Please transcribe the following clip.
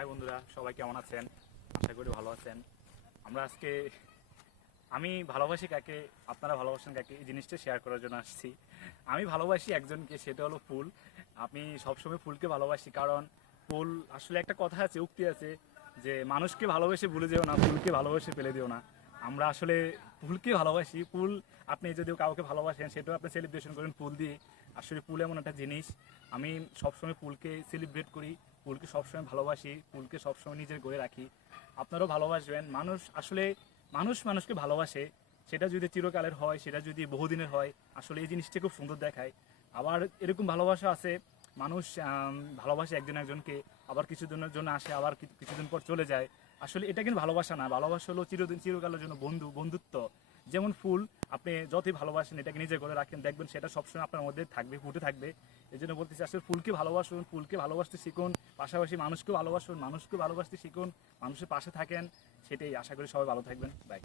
High বন্ধুরা, সবাই কেমন আছেন? আশা করি ভালো আছেন। আমরা আজকে আমি ভালোবাসি কাকে, আপনারা ভালোবাসেন কাকে, এই জিনিসটা শেয়ার করার জন্য আসছি। আমি ভালোবাসি একজনকে, সেটা হলো ফুল। আমি সবসময় ফুলকে ভালোবাসি, কারণ ফুল আসলে একটা কথা আছে, উক্তি আছে যে মানুষকে ভালোবেসে ভুলে যেও না, ফুলকে ভালোবেসে ফেলে দিও না। আমরা আসলে ফুলকে ভালোবাসি। ফুল, আপনি যদিও কাউকে ভালোবাসেন সেটাও আপনি সেলিব্রেশন করেন ফুল দিয়ে। আসলে ফুল এমন একটা জিনিস, আমি সবসময় ফুলকে সেলিব্রেট করি, ফুলকে সবসময় ভালোবাসি, ফুলকে সবসময় নিজের করে রাখি। আপনারাও ভালোবাসবেন। মানুষ আসলে মানুষকে ভালোবাসে, সেটা যদি চিরকালের হয়, সেটা যদি বহুদিনের হয়, আসলে এই জিনিসটা খুব সুন্দর দেখায়। আবার এরকম ভালোবাসা আছে, মানুষ ভালোবাসে একজন একজনকে, আবার কিছুদিনের জন্য আসে, আবার কিছুদিন পর চলে যায়। আসলে এটা কিন্তু ভালোবাসা না, ভালোবাসা হলো চিরকালের জন্য বন্ধুত্ব। যেমন ফুল, আপনি যতই ভালোবাসেন এটাকে নিজে করে রাখেন, দেখবেন সেটা সবসময় আপনার মধ্যে থাকবে, ফুটে থাকবে। এই জন্য বলতেছি, আসলে ফুলকে ভালোবাসুন, ফুলকে ভালোবাসতে শিখুন, পাশাপাশি মানুষকে ভালোবাসুন, মানুষকে ভালোবাসতে শিখুন, মানুষের পাশে থাকেন। সেটাই আশা করি সবাই ভালো থাকবেন। বাই।